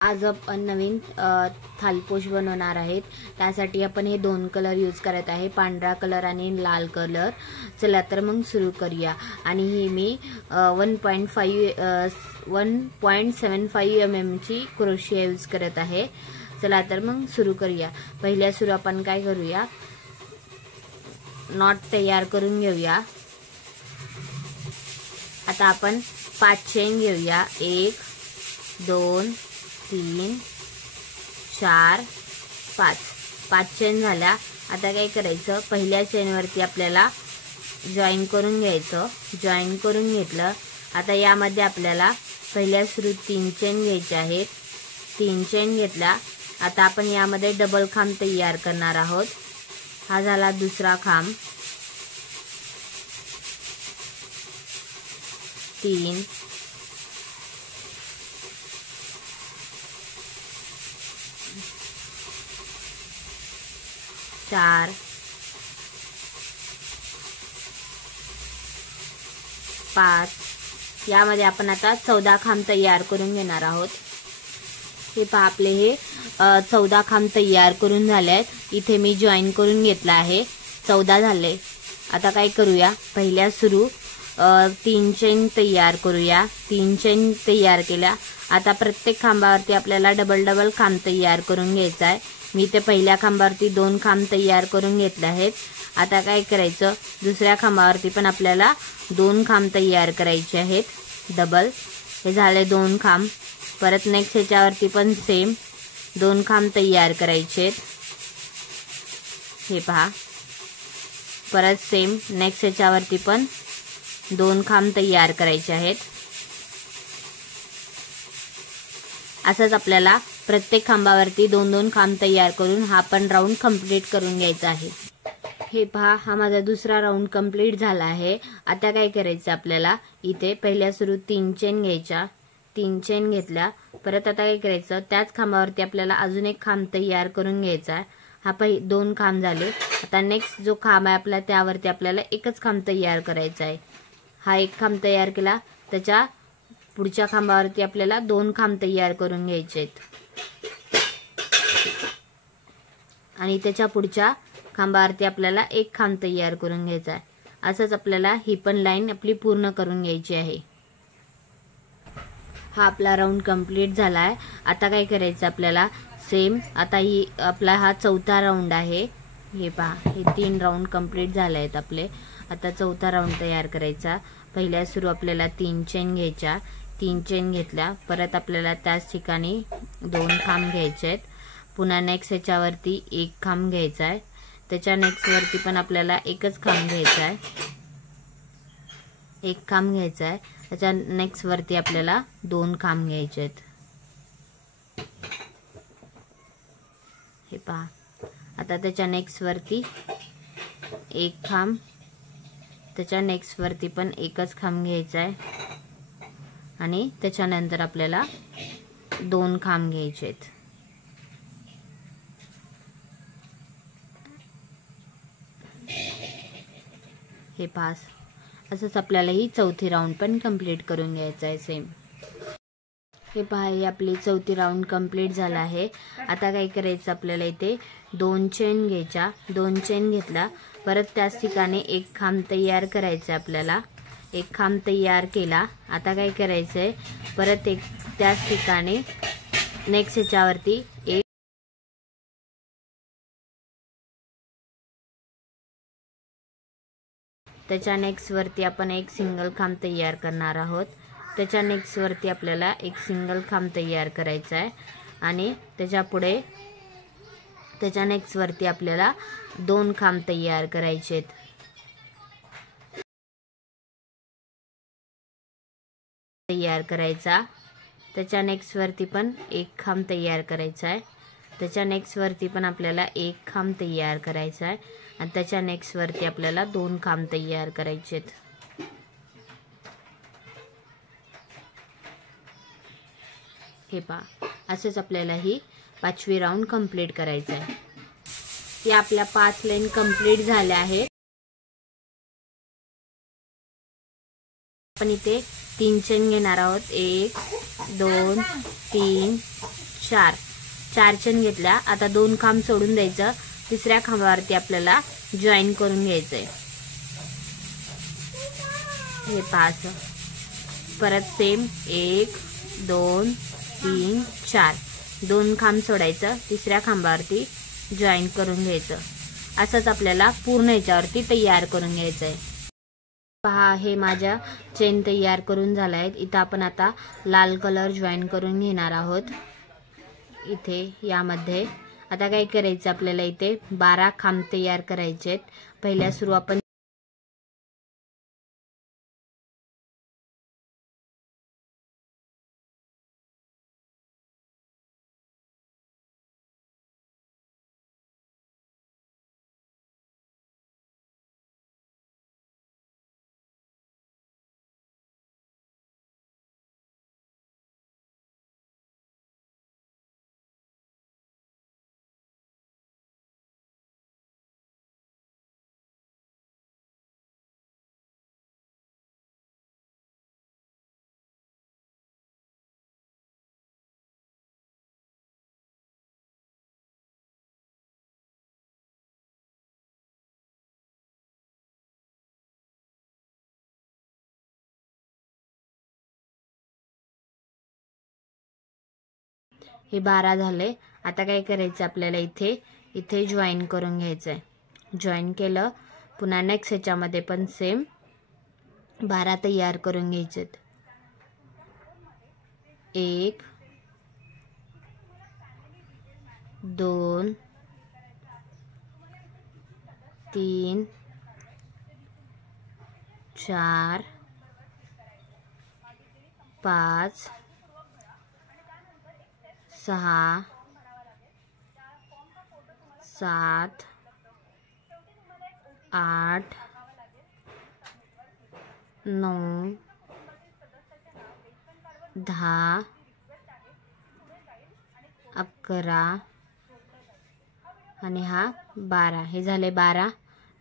आज आपण नवीन थालपोश बनवणार आहेत। त्यासाठी आपण हे दोन कलर यूज करत आहे, पांढरा कलर आणि लाल कलर। चला तर मग सुरू करूया। आणि ही मी 1.75 mm ची क्रोशिया यूज करत आहे। चला तर मग सुरू करूया। पहिल्या सुरू आपण काय करूया, नॉट तयार करून घेऊया। आता आपण 5 चेन घेऊया, 1 2 3 4 5 चेन झाल्या। आता काय करायचं, पहिल्या चेन वरती आपल्याला जॉईन करून घ्यायचं। जॉईन करून घेतलं, आता यामध्ये आपल्याला पहिल्या सुरू 3 चेन घ्यायचे आहेत। 3 चेन घेतल्या, आता आपण यामध्ये डबल खांब तयार करणार आहोत। हा झाला दुसरा खांब, 3 4 5 यामध्ये आपण आता 14 खांब तयार करून घेणार आहोत। हे पहा, आपले हे 14 खांब तयार करून झाले आहेत। इथे मी जॉईन करून घेतला आहे, 14 झाले। आता काय करूया, पहिल्या सुरू 3 चेन तयार करूया। 3 चेन तयार केल्या, आता प्रत्येक खांबावरती आपल्याला डबल खांब तयार करून घ्यायचा आहे। मी ते पहिल्या खांबावरती 2 खांब तयार करून घेतले आहेत। आता काय करायचं, दुसऱ्या खांबावरती पण आपल्याला 2 खांब तयार करायचे आहेत डबल। हे झाले 2 खांब। परत नेक्स्ट ह्याच्यावरती पण सेम 2 खांब तयार करायचे आहेत। हे पहा, परत सेम नेक्स्ट ह्याच्यावरती पण 2 खांब तयार करायचे आहेत। असंच आपल्याला प्रत्येक खांबावरती 2 खांब तयार करून हा पण राऊंड कंप्लीट करून घ्यायचा आहे। हे पहा, हा माझा दुसरा राऊंड कंप्लीट झाला आहे। आता काय करायचं, आपल्याला इथे पहिल्या सुरू 3 चेन घ्यायच्या। 3 चेन घेतल्या, परत आता काय करायचं, त्याच खांबावरती आपल्याला अजून एक खांब तयार करून घ्यायचा आहे। हा 2 खांब झाले। आता नेक्स्ट जो खांब आहे आपला, त्यावरती आपल्याला एकच खांब तयार करायचा आहे। हा एक खांब तयार केला, त्याच्या पुढच्या खांबावरती आपल्याला 2 खांब तयार करून घ्यायचे आहेत। आणि त्याच्या पुढच्या खांबावरती आपल्याला एक खांब तयार करून घ्यायचा आहे। असंच आपल्याला ही पण लाईन आपली पूर्ण करून घ्यायची आहे। हा आपला राऊंड कंप्लीट झाला आहे। आता काय करायचं, आपल्याला सेम आता ही आपला हा 4था राऊंड आहे। हे पहा, हे 3 राऊंड कंप्लीट झाले आहेत आपले। आता 4था राऊंड तयार करायचा। पहिल्या सुरू आपल्याला 3 चेन घ्यायच्या। 3 चेन घेतल्या, परत आपल्याला त्याच ठिकाणी 2 खांब घ्यायचे आहेत। पुन्हा नेक्स्ट ह्याच्यावरती 1 खांब घ्यायचा आहे। त्याच्या नेक्स्ट वरती पण आपल्याला एकच खांब घ्यायचा आहे, 1 खांब घ्यायचा आहे। त्याच्या नेक्स्ट वरती आपल्याला 2 खांब घ्यायचे आहेत। हे पहा, आता त्याच्या नेक्स्ट वरती 1 खांब, त्याच्या नेक्स्ट वरती पण एकच खांब घ्यायचा आहे। आणि त्याच्यानंतर आपल्याला 2 खांब घ्यायचे आहेत। हे पहा, असंच आपल्याला ही 4थी राऊंड पण कंप्लीट करून घ्यायचं आहे सेम। हे पहा, ही आपली 4थी राऊंड कंप्लीट झाला आहे। आता काय करायचं, आपल्याला इथे 2 चेन घ्यायच्या। 2 चेन घेतला, परत त्याच ठिकाणी 1 खांब तयार करायचा आपल्याला। 1 खांब तयार केला, आता काय करायचंय, परत त्याच ठिकाणी नेक्स्ट ह्याच्यावरती त्याच्या नेक्स्ट वरती आपण 1 सिंगल खांब तयार करणार आहोत। त्याच्या नेक्स्ट वरती आपल्याला 1 सिंगल खांब तयार करायचा आहे। आणि त्याच्या पुढे त्याच्या नेक्स्ट वरती आपल्याला 2 खांब तयार करायचे आहेत। तयार करायचा, त्याच्या नेक्स्ट वरती पण 1 खांब तयार करायचा आहे। त्याच्या नेक्स्ट वरती पण आपल्याला 1 खांब तयार करायचा आहे। आणि त्याच्या नेक्स्ट वरती आपल्याला 2 खांब तयार करायचे आहेत। हे पहा, असंच आपल्याला ही 5वी राऊंड कंप्लीट करायचं आहे। या आपल्या 5 लाईन कंप्लीट झाल्या आहेत। आपण इथे 3 चेन घेणार आहोत, 1 2 3 चार चेन घेतल्या। आता 2 खांब सोडून द्यायचं, तिसऱ्या खांबावरती आपल्याला जॉईन करून घ्यायचंय। हे 5 परत सेम 1 2 3 4 2 खांब सोडायचं, तिसऱ्या खांबावरती जॉईन करून घ्यायचं। असंच आपल्याला पूर्ण याच्यावरती तयार करून घ्यायचंय। पहा, हे माझ्या चेन तयार करून झालाय। इथं आपण आता लाल कलर जॉईन करून घेणार आहोत। इथे यामध्ये आता काय करायचं, आपल्याला इथे 12 खांब तयार करायचे आहेत। पहिल्या सुरू आपण हे 12 झाले। आता काय करायचं, आपल्याला इथे जॉईन करून घ्यायचंय। जॉईन केलं, पुन्हा नेक्स्ट ह्याच्यामध्ये पण सेम 12 तयार करून घ्यायचेत। 1 2 3 4 5 6 7 8 9 10 11 आणि हा 12। हे झाले 12।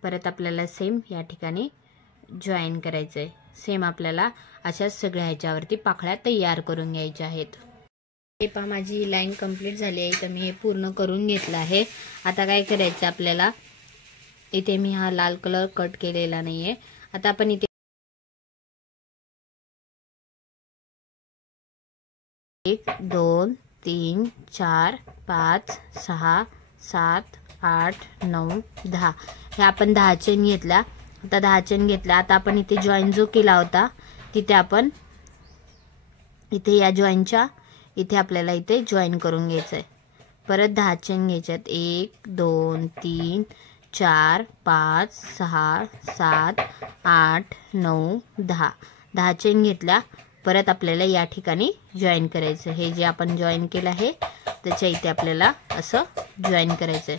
परत आपल्याला सेम या ठिकाणी जॉईन करायचंय। सेम आपल्याला अशा सगळ्या ह्याच्यावरती पाकळ्या तयार करून घ्यायच्या आहेत। हे पहा, माझी ही लाईन कंप्लीट झाली आहे। तर मी हे पूर्ण करून घेतलं आहे। आता काय करायचं, आपल्याला इथे मी हा लाल कलर कट केलेला नाहीये। आता आपण इथे 1 2 3 4 5 6 7 8 9 10 हे आपण 10 चेन घेतल्या। आता 10 चेन घेतल्या। आता आपण इथे जॉईन जो केला होता तिथे आपण इथे या जॉईनच्या इथे आपल्याला इथे जॉईन करून घ्यायचंय। परत 10 चेन घ्यायच्यात। 1 2 3 4 5 6 7 8 9 10 10 चेन घेतल्या। परत आपल्याला या ठिकाणी जॉईन करायचं। हे जे आपण जॉईन केलं आहे त्याच्या इथे आपल्याला असं जॉईन करायचंय।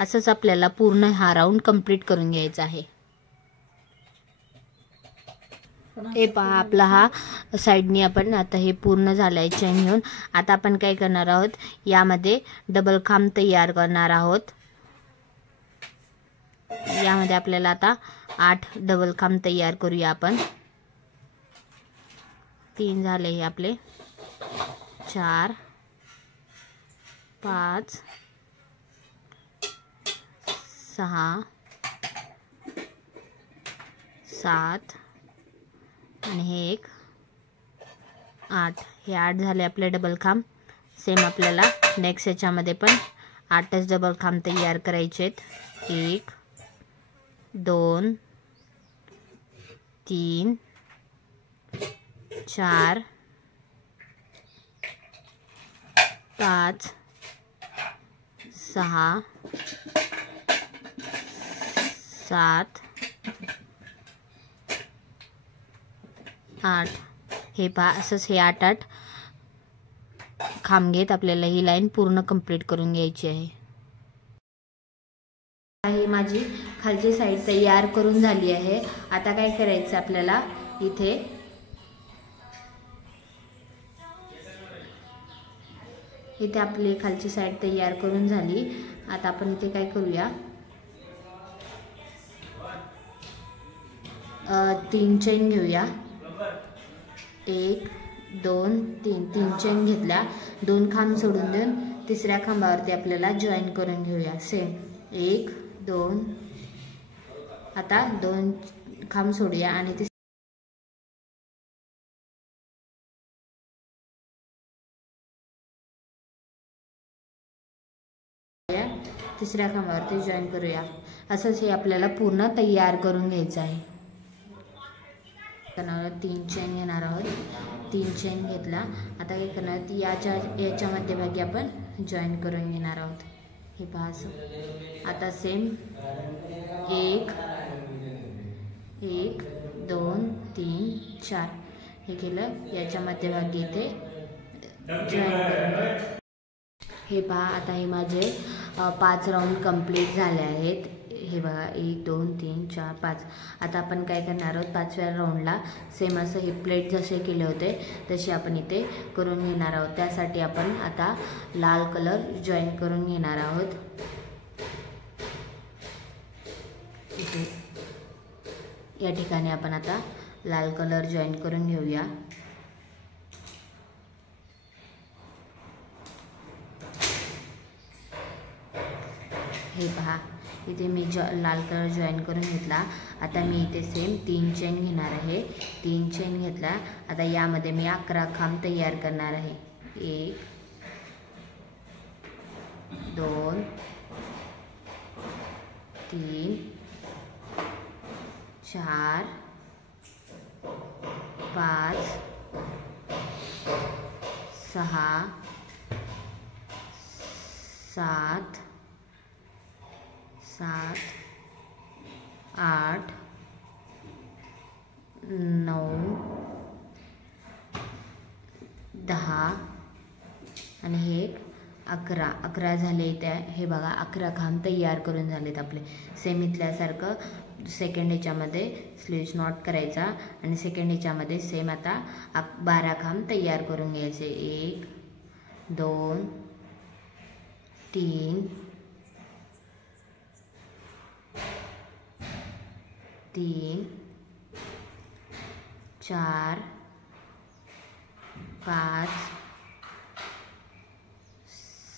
असंच आपल्याला पूर्ण हा राऊंड कंप्लीट करून घ्यायचा आहे। हे पहा, आपला हा साइडनी आपण आता हे पूर्ण झालंय चेन घेऊन। आता आपण काय करणार आहोत, यामध्ये डबल खांब तयार करणार आहोत। यामध्ये आपल्याला आता 8 डबल खांब तयार करूया आपण। 3 झाले हे आपले, 4 5 6 7 आणि हे एक 8। हे 8 झाले आपले डबल खांब। सेम आपल्याला नेक्स्ट ह्याच्यामध्ये पण 8च डबल खांब तयार करायचे आहेत। 1 2 3 4 5 6 7 8। हे पहा, असंच हे 8 खांब घेत आपल्याला ही लाईन पूर्ण कंप्लीट करून घ्यायची आहे। ही माझी खालची साईड तयार करून झाली आहे। आता काय करायचं, आपल्याला इथे आपली खालची साईड तयार करून झाली। आता आपण इथे काय करूया, 3 चेन घेऊया। 1 2 3 चेन घेतल्या, 2 खांब सोडून देऊन तिसऱ्या खांबावरती आपल्याला जॉईन करून घेऊया. सेम 1 2, आता 2 खांब सोडूया आणि तिसऱ्या खांबावरती जॉईन करूया. असंच हे आपल्याला पूर्ण तयार करून घ्यायचं आहे. 3 चेन घेणार आहोत. 3 चेन घेतला. आता काय करणार, याच्या मध्यभागी आपण जॉईन करून घेणार आहोत. हे पहा असं. आता सेम 1 2 3 4 हे केलं. याच्या मध्यभागी इथे जॉईन करून हे पहा. आता हे माझे 5 राऊंड कंप्लीट झाले आहेत. हे बघा 1 2 3 4 5. आता आपण काय करणार आहोत, 5व्या राऊंडला सेम असं हे प्लेट जसे केले होते तसे आपण इथे करून घेणार आहोत. त्यासाठी आपण आता लाल कलर जॉईन करून घेणार आहोत. इथे या ठिकाणी आपण आता लाल कलर जॉईन करून घेऊया. हे पहा, इथे मी लाल कलर जॉईन करून घेतला. आता मी इथे सेम 3 चेन घेणार आहे. 3 चेन घेतला. आता यामध्ये मी 11 खांब तयार करणार आहे. 1 2 3 4 5 6 7 7 8 9 10 आणि हे 11 झाले. हे बघा 11 खांब तयार करून झालेत आपले. सेम इथल्यासारखं सेकंड ह्याच्यामध्ये स्लीव्स नॉट करायचा आणि सेकंड ह्याच्यामध्ये सेम आता 12 खांब तयार करून घ्यायचे. 1 2 3 4 5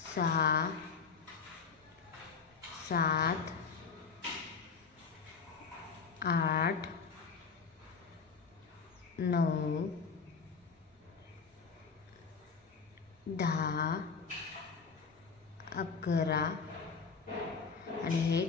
6 7 8 9 10 11 आणि हे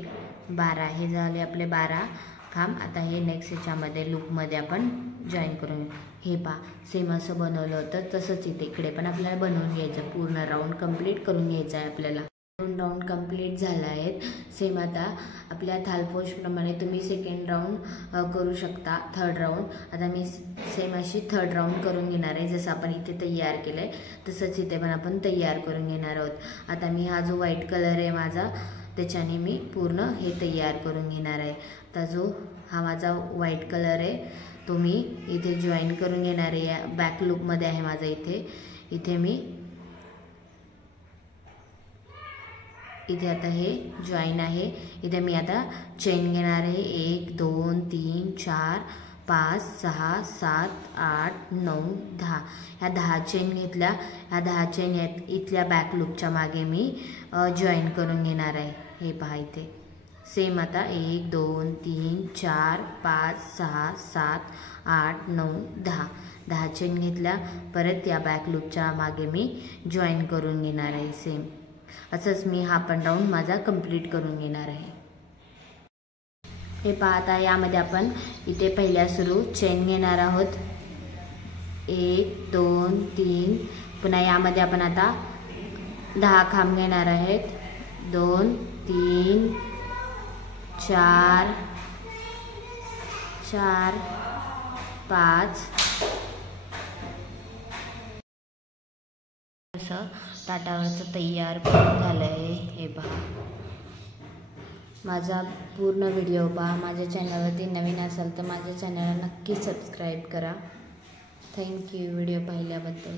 12. हे झाले आपले 12 खांब. आता हे नेक्स्ट ह्याच्यामध्ये लूपमध्ये आपण जॉईन करून हे पहा सेम असं बनवलं होतं तसंच इकडे पण आपल्याला बनवून घ्यायचं. पूर्ण राऊंड कंप्लीट करून घ्यायचं आहे आपल्याला. 2 राऊंड कंप्लीट झाला आहेत. सेम आता आपल्या थालपोशप्रमाणे तुम्ही सेकंड राऊंड करू शकता. 3rd राऊंड आता मी सेम अशी 3rd राऊंड करून घेणार आहे. जसं आपण इथे तयार केलं आहे तसंच इथे पण आपण तयार करून घेणार आहोत. आता मी हा जो व्हाईट कलर आहे माझा त्याच्याने मी पूर्ण हे तयार करून घेणार आहे. आता जो हा माझा व्हाईट कलर आहे तो मी इथे जॉईन करून घेणार आहे. या बॅक लूपमध्ये आहे माझा. इथे मी इथे आता हे जॉईन आहे. इथे मी आता चेन घेणार आहे. 1 2 3 4 5 6 7 8 9 10. ह्या 10 चेन घेतल्या. ह्या 10 चेन इथल्या बॅक लूपच्या मागे मी जॉईन करून घेणार आहे. हे पहा इथे सेम आता 1 2 3 4 5 6 7 8 9 10 चेन घेतल्या. परत या बॅक लूपच्या मागे मी जॉईन करून घेणार आहे. सेम असंच मी हा पण राऊंड माझा कंप्लीट करून घेणार आहे. हे पहा आता यामध्ये आपण इथे पहिल्या सुरू चेन घेणार आहोत. 1 2 3. पुन्हा यामध्ये आपण आता 10 खांब घेणार आहेत. 2 3 4 5. असं ताटावरचं तयार करून झालं आहे. हे पहा माझा पूर्ण व्हिडिओ पहा. माझ्या चॅनलवरती नवीन असाल तर माझ्या चॅनलला नक्की सबस्क्राईब करा. थँक्यू व्हिडिओ पाहिल्याबद्दल.